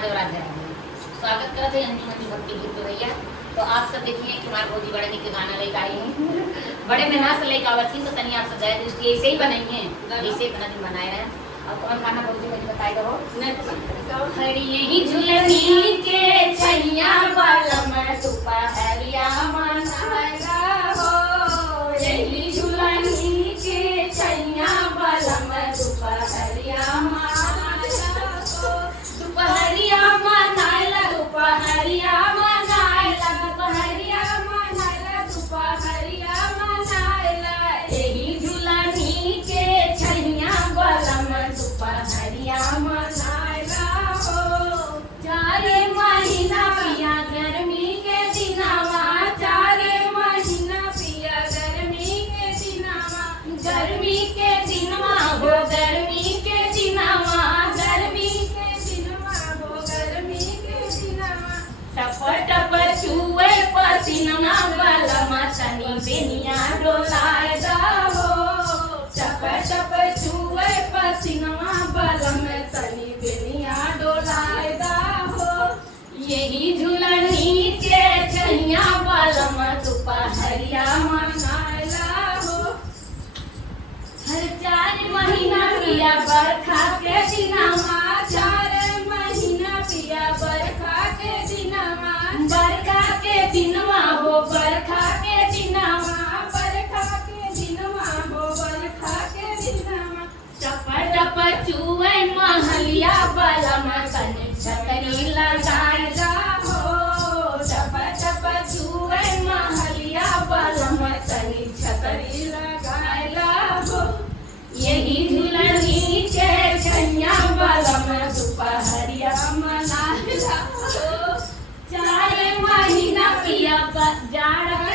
राधे राधे। स्वागत करते हैं अंजुमन भक्ति गीत भैया। तो आप सब देखिए कि हमारे भौजी बड़े निक गाना लेके आई हैं। बड़े मेहनत से लेके आवत थी, तो तनी आप सब दया दृष्टि ऐसे ही बनाई है, जैसे बना दिन बनाए हैं। अब कौन गाना भौजी मुझे बताई दो। हरी यही झुलनी के छैया बालम दुपहरिया मनाला हो, यही झुलनी के छैया बालम दुपहरिया मनाला हो, दुपहरिया मनाला दुपहरिया मनाला दुपहरिया मनाला दुपहरिया मनाला, यही झुलनी के छैया बालम दुपहरिया मनाला हो। चारे महीना पिया गर्मी के दिनावा, चारे महीना पिया गर्मी के दिनावा, गर्मी के दिनवा हो गर्मी के दिनावा, गर्मी के दिनवा हो गर्मी के दिनावा, टप टप छुए पसीना बालम तनी बेनिया डोलाए दा हो, टप टप छुए पसीना बालम तनी बेनिया डोलाए दा हो, यही झुलनी के छैया बालम दुपहरिया मनाला हो। हर 4 महीना पिया बरखा के दिनावा, 4 महीना पिया बरखा के दिनावा, बरखा के दिनवा हो बरखा के दिनावा, बरखा के दिनवा हो बरखा के दिनावा, टप टप चुए महलिया बालम तनी छतरी लगाए दा हो, टप टप चुए महलिया बालम तनी छतरी लगाए दा हो, यही झुलनी के छैया बालम दुपहरिया मनाला हो। 4 महीना पिया जाड़